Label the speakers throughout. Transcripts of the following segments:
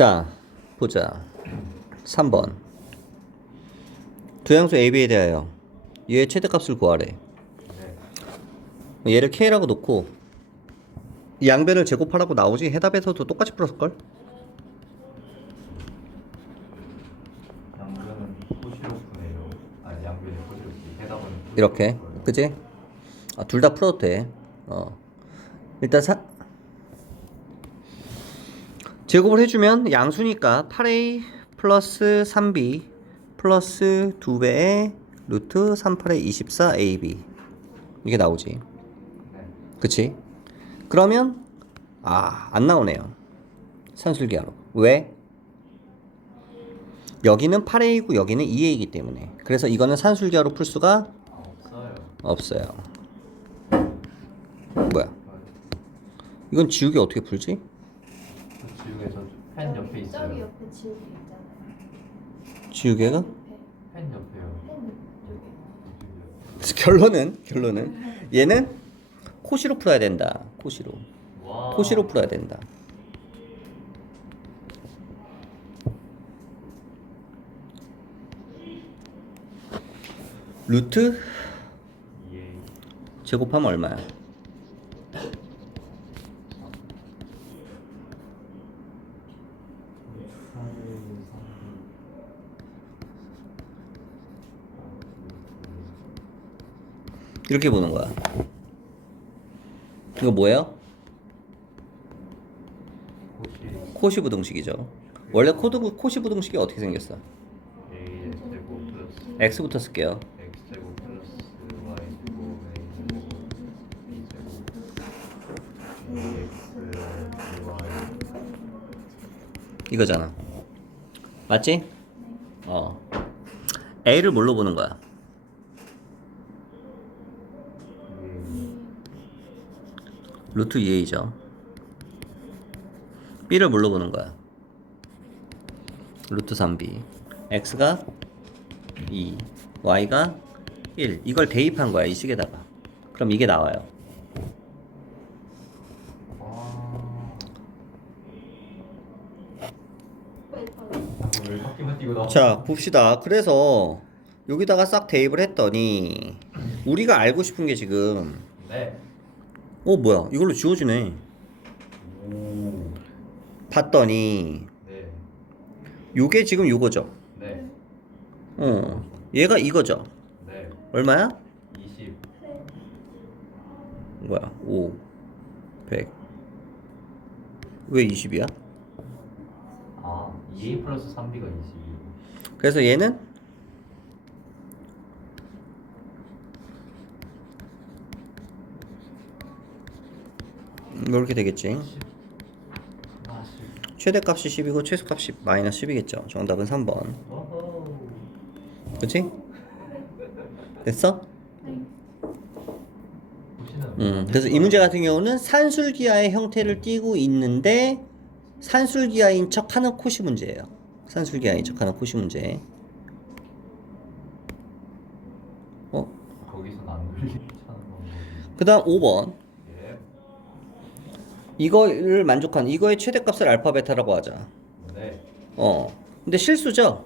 Speaker 1: 자, 보자. 3번. 두 양수 A, B에 대하여 얘의 최대값을 구하래. 얘를 K라고 놓고 이 양변을 제곱하라고 나오지 해답에서도 똑같이 풀었을걸? 이렇게. 그지? 아, 둘 다 풀어도 돼. 어. 일단 사 제곱을 해주면 양수니까 8a 플러스 3b 플러스 2배의 루트 38의 24ab 이게 나오지.
Speaker 2: 네.
Speaker 1: 그치? 그러면 아 안 나오네요 산술기하로 왜? 여기는 8a이고 여기는 2a이기 때문에 그래서 이거는 산술기하로 풀 수가
Speaker 2: 아, 없어요.
Speaker 1: 없어요 뭐야 이건 지우개 어떻게 풀지?
Speaker 2: 저펜 옆에
Speaker 3: 저기
Speaker 2: 있어요.
Speaker 3: 옆에 지우개 있잖아요.
Speaker 1: 지우개가?
Speaker 3: 옆에
Speaker 2: 펜 옆에요.
Speaker 3: 펜
Speaker 1: 그래서 결론은 결론은 얘는 코시로 풀어야 된다 코시로
Speaker 2: 와.
Speaker 1: 코시로 풀어야 된다 루트
Speaker 2: 예.
Speaker 1: 제곱하면 얼마야? 이렇게 보는 거야. 이거 뭐예요?
Speaker 2: 코시
Speaker 1: 부등식이죠. 원래 코드 코시 부등식이 어떻게 생겼어? X부터 쓸게요. 이거잖아. 맞지? 어. a를 뭘로 보는 거야? 루트 2a죠. b를 뭘로 보는 거야? 루트 3b. x가 2, y가 1. 이걸 대입한 거야, 이 식에다가. 그럼 이게 나와요. 자, 봅시다. 그래서 여기다가 싹 대입을 했더니 우리가 알고 싶은 게 지금
Speaker 2: 네.
Speaker 1: 어, 뭐야? 이걸로 지워지네.
Speaker 2: 오.
Speaker 1: 봤더니
Speaker 2: 네.
Speaker 1: 요게 지금 요거죠.
Speaker 2: 네.
Speaker 1: 어. 얘가 이거죠.
Speaker 2: 네.
Speaker 1: 얼마야?
Speaker 2: 20.
Speaker 1: 뭐야? 5 100. 왜 20이야?
Speaker 2: 아, 2A 플러스 3B가 20이고.
Speaker 1: 그래서 얘는 이렇게 되겠지.
Speaker 2: 아, 10.
Speaker 1: 최대값이 10이고 최소값이 마이너스 10이겠죠. 정답은 3번.
Speaker 2: 어허.
Speaker 1: 그치? 됐어?
Speaker 2: 보시는
Speaker 1: 음, 그래서 이 문제 같은 경우는 산술기하의 형태를 띠고 있는데 산술기하인 척 하는 코시 문제예요. 산술기하인 척 하는 코시 문제. 어?
Speaker 2: 거기서 하는 방법이.
Speaker 1: 그다음 5번.
Speaker 2: 예.
Speaker 1: 이거를 만족한 이거의 최대값을 알파 베타라고 하자.
Speaker 2: 네.
Speaker 1: 어. 근데 실수죠?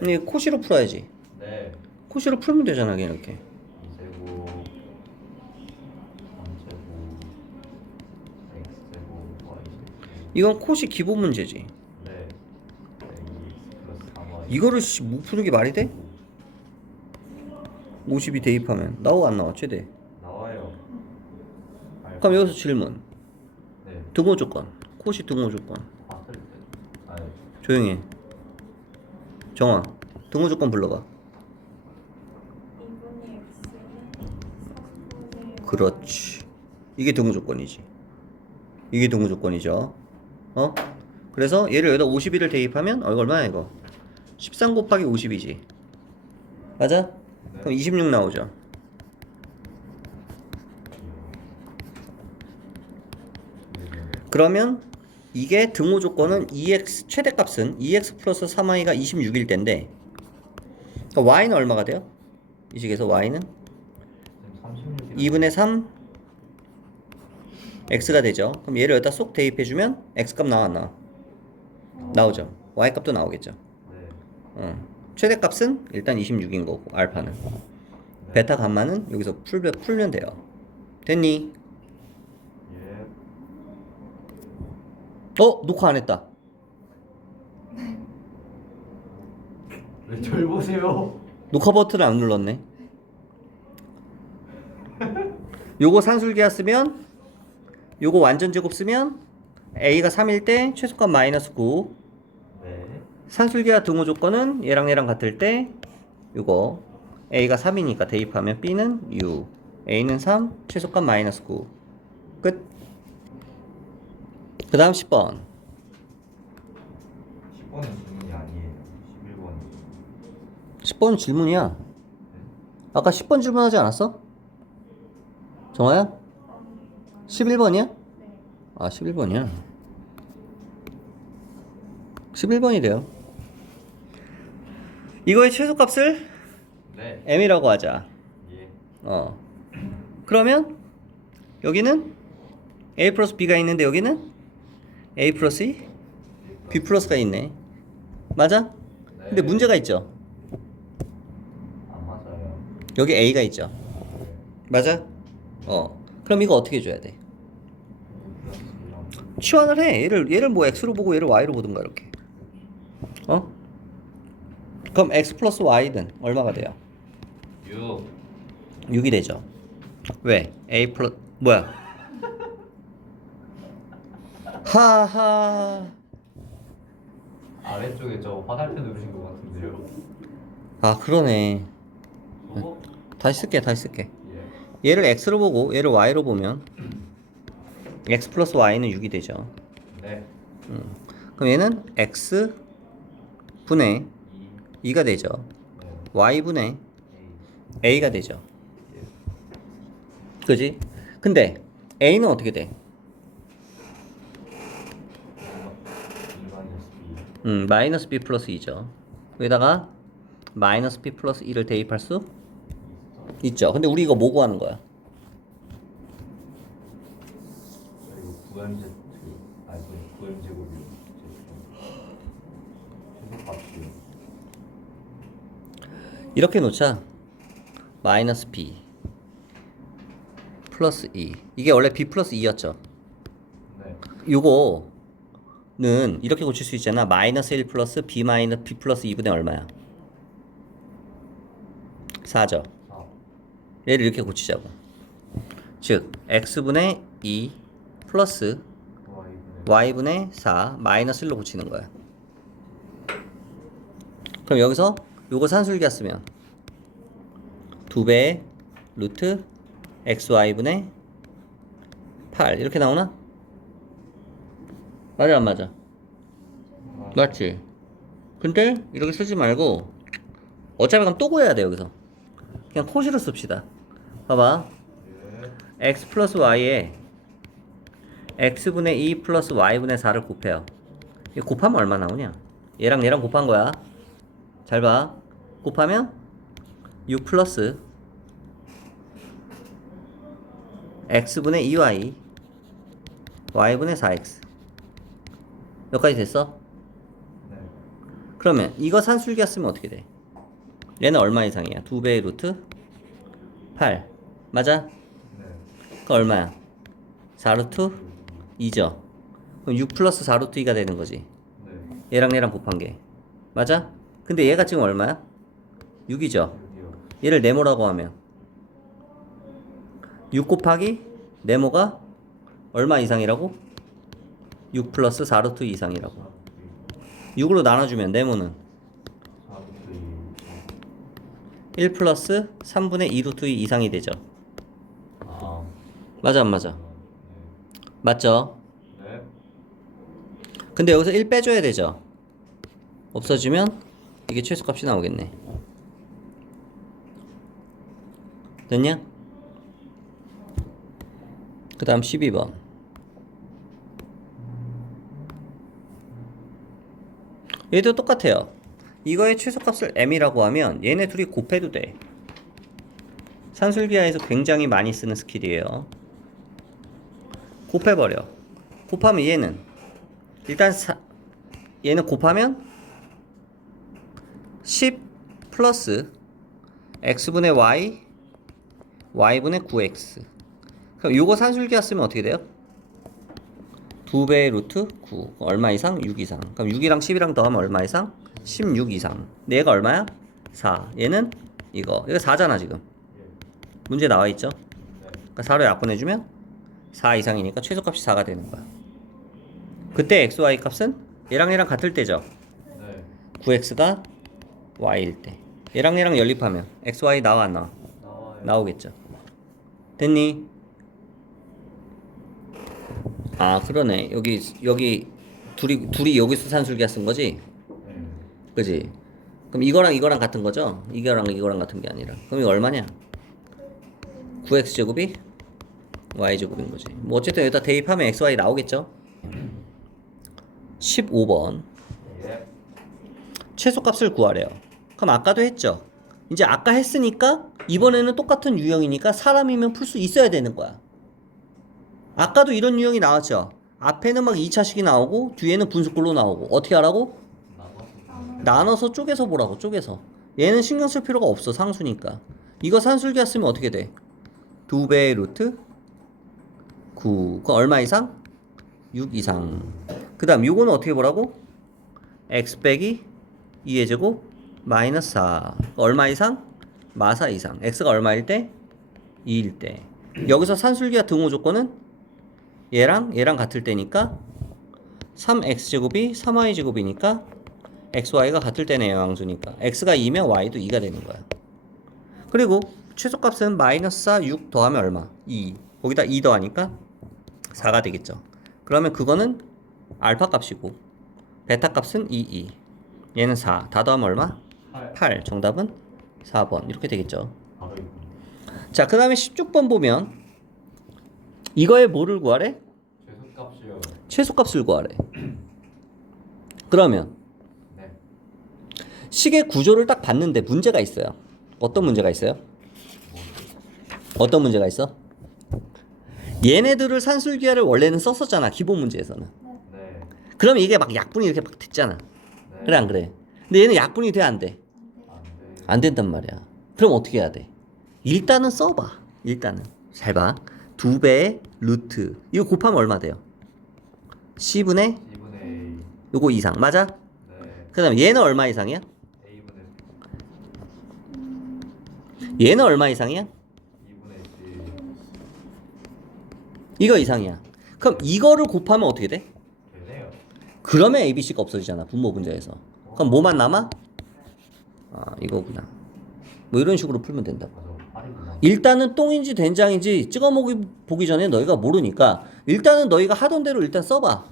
Speaker 2: 네.
Speaker 1: 코시로 풀어야지.
Speaker 2: 네.
Speaker 1: 코시로 풀면 되잖아, 그냥 이렇게.
Speaker 2: 2제곱 3제곱 X제곱 Y제곱
Speaker 1: 이건 코시 기본 문제지.
Speaker 2: 네 3Y
Speaker 1: 이거를 씨, 못 푸는 게 말이 돼? 50이 대입하면 나와 안 나와 최대.
Speaker 2: 나와요
Speaker 1: 그럼 여기서 질문.
Speaker 2: 네
Speaker 1: 등호 조건. 코시 등호 조건.
Speaker 2: 봤을 때 아니
Speaker 1: 조용히 해. 정아. 등호 조건 불러봐. 그렇지. 이게 등호 조건이지. 이게 등호 조건이죠. 어? 그래서 얘를 여기다 51을 대입하면 얼마야 이거? 13 곱하기 50이지. 맞아? 그럼 26 나오죠. 그러면 이게 등호 조건은 2x 최대값은 2x 플러스 3y가 26일 텐데 그러니까 y는 얼마가 돼요? 이 식에서 y는
Speaker 2: 지금 36이
Speaker 1: 2분의 3 x가 되죠. 그럼 얘를 여기다 쏙 대입해주면 x 값 나왔나? 나오죠. y 값도 나오겠죠.
Speaker 2: 네.
Speaker 1: 어. 최대값은 일단 26인 거고 알파는
Speaker 2: 네.
Speaker 1: 베타 감마는 여기서 풀, 풀면 돼요. 됐니?
Speaker 2: 예.
Speaker 1: 어 녹화 안 했다.
Speaker 2: 왜 절 보세요?
Speaker 1: 녹화 버튼을 안 눌렀네. 요거 산술기하 쓰면 요거 완전 제곱 쓰면 a가 3일 때 최소값 마이너스 9
Speaker 2: 네.
Speaker 1: 산술기하 등호 조건은 얘랑 얘랑 같을 때 요거 a가 3이니까 대입하면 b는 6 a는 3 최소값 마이너스 9 끝. 그 다음 10번
Speaker 2: 10번은 질문이 아니에요. 11번이.
Speaker 1: 10번 질문이야 아까 10번 질문하지 않았어? 정아야? 11번이야?
Speaker 3: 네.
Speaker 1: 아 11번이야 11번이래요 이거의 최소값을
Speaker 2: 네.
Speaker 1: m이라고 하자
Speaker 2: 예.
Speaker 1: 어 그러면 여기는 a 플러스 b가 있는데 여기는 a 플러스 E b 플러스가 있네 맞아? 근데
Speaker 2: 네.
Speaker 1: 문제가 있죠
Speaker 2: 안 맞아요.
Speaker 1: 여기 a가 있죠 맞아? 어 그럼 이거 어떻게 줘야 돼? 치환을 해 얘를 얘를 뭐 x로 보고 얘를 y로 보든가 이렇게 어? 그럼 x 플러스 y는 얼마가 돼요?
Speaker 2: 6.
Speaker 1: 6이 되죠 왜? a 플러스 뭐야 하하
Speaker 2: 아래쪽에 저 화살표 누르신 것 같은데요.
Speaker 1: 아 그러네
Speaker 2: 어?
Speaker 1: 다시 쓸게 다시 쓸게
Speaker 2: 예.
Speaker 1: 얘를 x로 보고 얘를 y로 보면 x 플러스 y는 6이 되죠
Speaker 2: 네.
Speaker 1: 그럼 얘는 x 분의
Speaker 2: 2.
Speaker 1: 2가 되죠
Speaker 2: 네.
Speaker 1: y 분의
Speaker 2: A.
Speaker 1: a가 되죠 그지? 근데 a는 어떻게 돼?
Speaker 2: 2 마이너스 B.
Speaker 1: 음, 마이너스 b 플러스 2죠 여기다가 마이너스 b 플러스 2를 대입할 수 있죠 근데 우리 이거 뭐 구하는 거야?
Speaker 2: 아니. 최소값이요.
Speaker 1: 이렇게 놓자 마이너스 b 플러스 2 이게 원래 b 플러스 2였죠
Speaker 2: 네.
Speaker 1: 요거 는 이렇게 고칠 수 있잖아 마이너스 1 플러스 b 마이너스 b 플러스 2분의 얼마야? 4죠
Speaker 2: 4.
Speaker 1: 얘를 이렇게 고치자고 즉 x분의 2 플러스
Speaker 2: Y분의
Speaker 1: y분의 4 마이너스 1로 고치는 거야 그럼 여기서 요거 산술기하 쓰면 2배의 루트 xy분의 8 이렇게 나오나? 맞아 안 맞아? 맞지? 근데 이렇게 쓰지 말고 어차피 그럼 또 구해야 돼 여기서 그냥 코시로 씁시다 봐봐
Speaker 2: 예.
Speaker 1: x 플러스 y에 x분의 2 플러스 y분의 4를 곱해요. 이 곱하면 얼마 나오냐? 얘랑 얘랑 곱한 거야. 잘 봐. 곱하면 6 플러스 x분의 2y y분의 4x 여기까지 됐어?
Speaker 2: 네.
Speaker 1: 그러면 이거 산술기하 쓰면 어떻게 돼? 얘는 얼마 이상이야? 2배의 루트 8 맞아?
Speaker 2: 네.
Speaker 1: 그 얼마야? 4루트 2죠. 그럼 6 플러스 4루트 2가 되는 거지.
Speaker 2: 네.
Speaker 1: 얘랑 얘랑 곱한 게. 맞아? 근데 얘가 지금 얼마야? 6이죠.
Speaker 2: 여기요.
Speaker 1: 얘를 네모라고 하면 6 곱하기 네모가 얼마 이상이라고? 6 플러스 4루트 2 이상이라고. 6으로 나눠주면 네모는 1 플러스 3분의 2 루트 2 이상이 되죠.
Speaker 2: 아.
Speaker 1: 맞아 안 맞아? 맞죠?
Speaker 2: 네.
Speaker 1: 근데 여기서 1 빼줘야 되죠. 없어지면 이게 최소값이 나오겠네. 됐냐? 그 다음 12번. 얘도 똑같아요. 이거의 최소값을 m이라고 하면 얘네 둘이 곱해도 돼. 산술기하에서 굉장히 많이 쓰는 스킬이에요. 곱해버려. 곱하면 얘는 일단 사, 얘는 곱하면 10 플러스 x분의 y y분의 9x 그럼 요거 산술기하 쓰면 어떻게 돼요? 2배의 루트 9 얼마 이상? 6 이상 그럼 6이랑 10이랑 더하면 얼마 이상? 16 이상 근데 얘가 얼마야? 4 얘는 이거 이거 4잖아 지금 문제 나와 있죠? 그러니까 4로 약분해주면 4 이상이니까 최소값이 4가 되는 거야 그때 xy 값은 얘랑 얘랑 같을 때죠
Speaker 2: 네.
Speaker 1: 9x가 y일 때 얘랑 얘랑 연립하면 xy 나와 안 나와?
Speaker 2: 나와요.
Speaker 1: 나오겠죠 됐니? 아 그러네 여기 여기 둘이 둘이 여기서 산술기가 쓴 거지?
Speaker 2: 네.
Speaker 1: 그지? 그럼 이거랑 이거랑 같은 거죠? 이거랑 이거랑 같은 게 아니라 그럼 이거 얼마냐? 9x 제곱이 y 제곱인 거지 뭐 어쨌든 여기다 대입하면 xy 나오겠죠? 15번
Speaker 2: 예.
Speaker 1: 최소값을 구하래요. 그럼 아까도 했죠. 이제 아까 했으니까 이번에는 똑같은 유형이니까 사람이면 풀 수 있어야 되는 거야. 아까도 이런 유형이 나왔죠. 앞에는 막 2차식이 나오고 뒤에는 분수꼴로 나오고 어떻게 하라고?
Speaker 2: 나눠서.
Speaker 1: 쪼개서 보라고 쪼개서. 얘는 신경 쓸 필요가 없어 상수니까. 이거 산술기하 쓰면 어떻게 돼? 두 배의 루트 9. 그 얼마 이상? 6 이상. 그 다음 요거는 어떻게 보라고? x 빼기 2의 제곱 마이너스 4. 얼마 이상? 마사 이상. x가 얼마일 때? 2일 때. 여기서 산술기하 등호 조건은 얘랑 얘랑 같을 때니까 3x 제곱이 3y 제곱이니까 xy가 같을 때네요 양수니까 x가 2면 y도 2가 되는 거야 그리고 최소값은 마이너스 4, 6 더하면 얼마? 2 거기다 2 더하니까 4가 되겠죠 그러면 그거는 알파 값이고 베타 값은 2, 2 얘는 4, 다 더하면 얼마?
Speaker 2: 팔.
Speaker 1: 8 정답은 4번 이렇게 되겠죠. 자 그 다음에 16번 보면 이거에 뭐를 구하래?
Speaker 2: 최소값이요.
Speaker 1: 최소값을 구하래 그러면
Speaker 2: 네.
Speaker 1: 식의 구조를 딱 봤는데 문제가 있어요. 어떤 문제가 있어요? 어떤 문제가 있어? 얘네들을 산술기하를 원래는 썼었잖아 기본 문제에서는.
Speaker 2: 네.
Speaker 1: 그럼 이게 막 약분이 이렇게 막 됐잖아.
Speaker 2: 네.
Speaker 1: 그래 안 그래? 근데 얘는 약분이 돼 안 돼?
Speaker 2: 안 돼.
Speaker 1: 안 된단 말이야. 그럼 어떻게 해야 돼? 일단은 써봐. 일단은 잘 봐. 두 배의 루트 이거 곱하면 얼마 돼요? C분의
Speaker 2: 2분의 A.
Speaker 1: 요거 이상 맞아?
Speaker 2: 네.
Speaker 1: 그 다음 얘는 얼마 이상이야?
Speaker 2: A분의
Speaker 1: 얘는 얼마 이상이야?
Speaker 2: 2분의 C.
Speaker 1: 이거 이상이야. 그럼 이거를 곱하면 어떻게 돼?
Speaker 2: 되네요.
Speaker 1: 그러면 ABC가 없어지잖아 분모 분자에서. 그럼 뭐만 남아? 아 이거구나. 뭐 이런 식으로 풀면 된다.
Speaker 2: 맞아. 팔이구나.
Speaker 1: 일단은 똥인지 된장인지 찍어 보기 전에 너희가 모르니까 일단은 너희가 하던 대로 일단 써봐.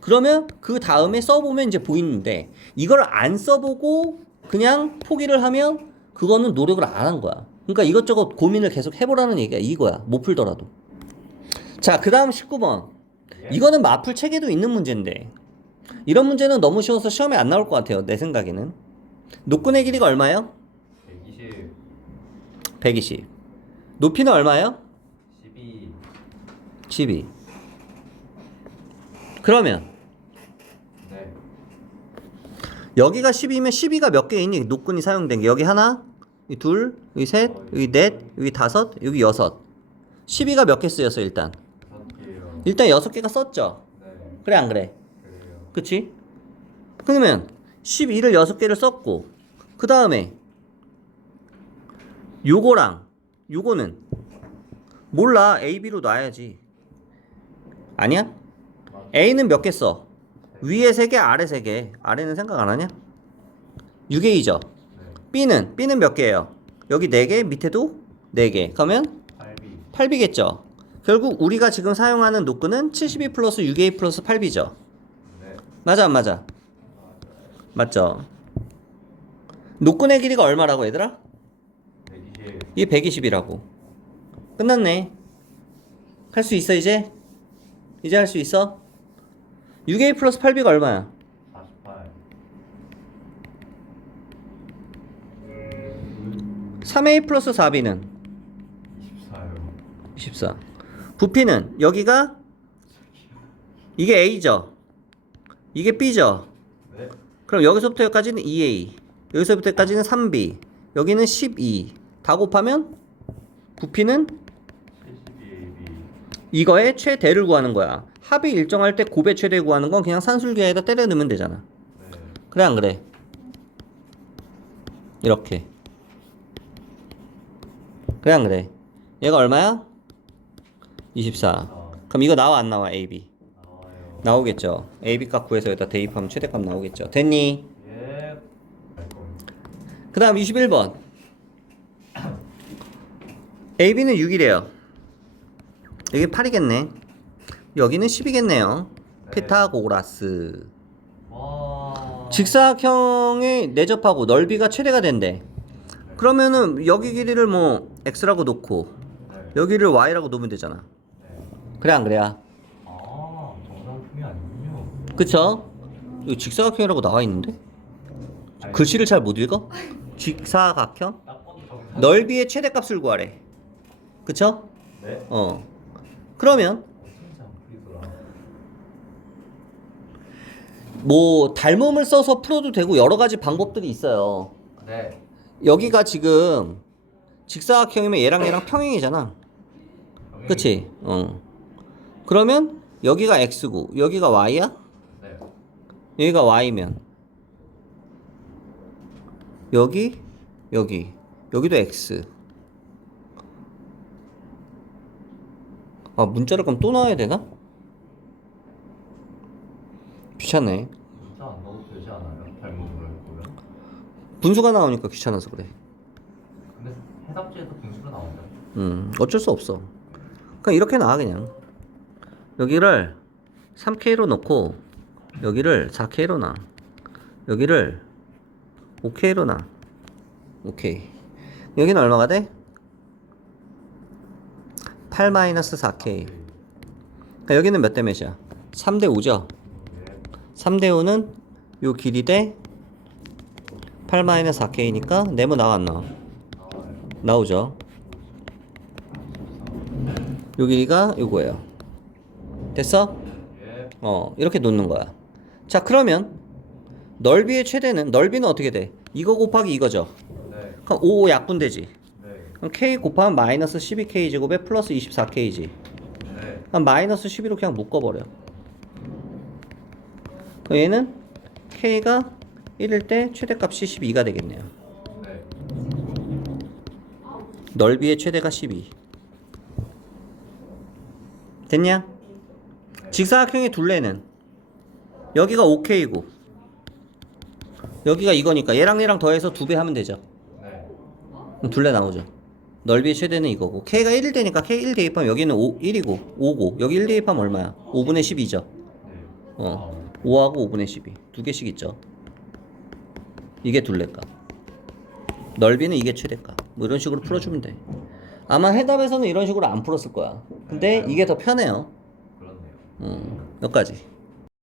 Speaker 1: 그러면 그 다음에 써보면 이제 보이는데 이걸 안 써보고 그냥 포기를 하면 그거는 노력을 안 한 거야. 그러니까 이것저것 고민을 계속 해보라는 얘기야. 이거야. 못 풀더라도. 자, 그 다음 19번.
Speaker 2: 예.
Speaker 1: 이거는 마풀 책에도 있는 문제인데 이런 문제는 너무 쉬워서 시험에 안 나올 것 같아요. 내 생각에는. 노끈의 길이가 얼마예요?
Speaker 2: 120.
Speaker 1: 120. 높이는 얼마예요?
Speaker 2: 12.
Speaker 1: 12. 그러면
Speaker 2: 네.
Speaker 1: 여기가 12면 12가 몇 개 있니? 노끈이 사용된 게 여기 하나, 여기 둘, 여기 셋, 여기 넷, 여기 다섯, 여기 여섯. 12가 몇 개 쓰였어 일단. 일단 여섯 개가 썼죠.
Speaker 2: 네.
Speaker 1: 그래 안 그래? 그치? 그러면 12를 6개를 썼고 그 다음에 요거랑 요거는 몰라 A, B로 놔야지 아니야? A는 몇 개 써? 위에 3개 아래 3개 아래는 생각 안 하냐? 6A죠
Speaker 2: 네.
Speaker 1: B는 B는 몇 개예요? 여기 4개 밑에도 4개 그러면
Speaker 2: 8B.
Speaker 1: 8B겠죠 결국 우리가 지금 사용하는 노끈은 72 플러스 6A 플러스 8B죠
Speaker 2: 네.
Speaker 1: 맞아 안 맞아? 맞죠. 노끈의 길이가 얼마라고 얘들아?
Speaker 2: 120.
Speaker 1: 이게 120이라고. 끝났네. 할 수 있어 이제? 이제 할 수 있어? 6a 플러스 8b가 얼마야?
Speaker 2: 48.
Speaker 1: 3a 플러스 4b는
Speaker 2: 24요.
Speaker 1: 24. 부피는 여기가 이게 a죠. 이게 b죠.
Speaker 2: 네. 네.
Speaker 1: 그럼 여기서부터 여기까지는 2a 여기서부터 여기까지는 3b 여기는 12 다 곱하면 부피는
Speaker 2: 72AB.
Speaker 1: 이거의 최대를 구하는 거야 합이 일정할 때 곱의 최대 구하는 건 그냥 산술기에다 때려 넣으면 되잖아
Speaker 2: 네.
Speaker 1: 그래 안 그래? 이렇게 그래 안 그래? 얘가 얼마야? 24
Speaker 2: 아,
Speaker 1: 그럼 이거 나와 안 나와 AB? 나오겠죠 AB 값 구해서 여기다 대입하면 최대값 나오겠죠 됐니?
Speaker 2: 예.
Speaker 1: 그 다음 21번 AB는 6이래요 여기 8이겠네 여기는 10이겠네요
Speaker 2: 네.
Speaker 1: 피타고라스
Speaker 2: 와.
Speaker 1: 직사각형에 내접하고 넓이가 최대가 된대 그러면은 여기 길이를 뭐 x라고 놓고
Speaker 2: 네.
Speaker 1: 여기를 y라고 놓으면 되잖아
Speaker 2: 네.
Speaker 1: 그래 안 그래야
Speaker 2: 아, 정상품이 아니군요.
Speaker 1: 그쵸? 여기 직사각형이라고 나와 있는데 글씨를 잘 못 읽어? 직사각형. 넓이의 최대값을 구하래 그쵸?
Speaker 2: 네.
Speaker 1: 어 그러면. 뭐 닮음을 써서 풀어도 되고 여러 가지 방법들이 있어요.
Speaker 2: 네.
Speaker 1: 여기가 지금 직사각형이면 얘랑 얘랑 평행이잖아. 그치? 어. 그러면 여기가 x고 여기가 y야?
Speaker 2: 네.
Speaker 1: 여기가 y면 여기 여기 여기도 x. 아 문자를 그럼 또 넣어야 되나? 귀찮네.
Speaker 2: 진짜 안 넣어도 되지 않아요? 닮음으로 할 거면.
Speaker 1: 분수가 나오니까 귀찮아서 그래.
Speaker 2: 근데 해답지에도 분수가 나오죠.
Speaker 1: 음, 어쩔 수 없어. 그냥 이렇게 나와 그냥. 여기를 3K로 놓고 여기를 4K로 놔. 여기를 5K로 놔. 오케이. 여기는 얼마가 돼? 8 마이너스 4K. 그러니까 여기는 몇 대 몇이야? 3대 5죠?
Speaker 2: 예.
Speaker 1: 3대 5는 요 길이 대8 마이너스 4K니까 네모 나와 안 나와? 나오죠. 요 길이가 요거예요. 됐어?
Speaker 2: 예.
Speaker 1: 어, 이렇게 놓는 거야. 자, 그러면 넓이의 최대는 넓이는 어떻게 돼? 이거 곱하기 이거죠.
Speaker 2: 네.
Speaker 1: 그럼 5 약분되지.
Speaker 2: 네.
Speaker 1: 그럼 k 곱하면 마이너스 12k 제곱에 플러스 24k지.
Speaker 2: 네.
Speaker 1: 그럼 마이너스 12로 그냥 묶어버려. 그럼 얘는 k가 1일 때 최대값이 12가 되겠네요.
Speaker 2: 네.
Speaker 1: 넓이의 최대가 12. 됐냐? 직사각형의 둘레는 여기가 5K고 여기가 이거니까 얘랑 얘랑 더해서 두 배 하면 되죠.
Speaker 2: 네.
Speaker 1: 둘레 나오죠. 넓이의 최대는 이거고 K가 1일 되니까 K 1 대입하면 여기는 5, 1이고 5고 여기 1 대입하면 얼마야? 5분의 12죠.
Speaker 2: 네.
Speaker 1: 어. 5하고 5분의 12. 두 개씩 있죠. 이게 둘레값. 넓이는 이게 최대값. 뭐 이런 식으로 풀어주면 돼. 아마 해답에서는 이런 식으로 안 풀었을 거야. 근데 이게 더 편해요.
Speaker 2: 그렇네요.
Speaker 1: 음, 여기까지.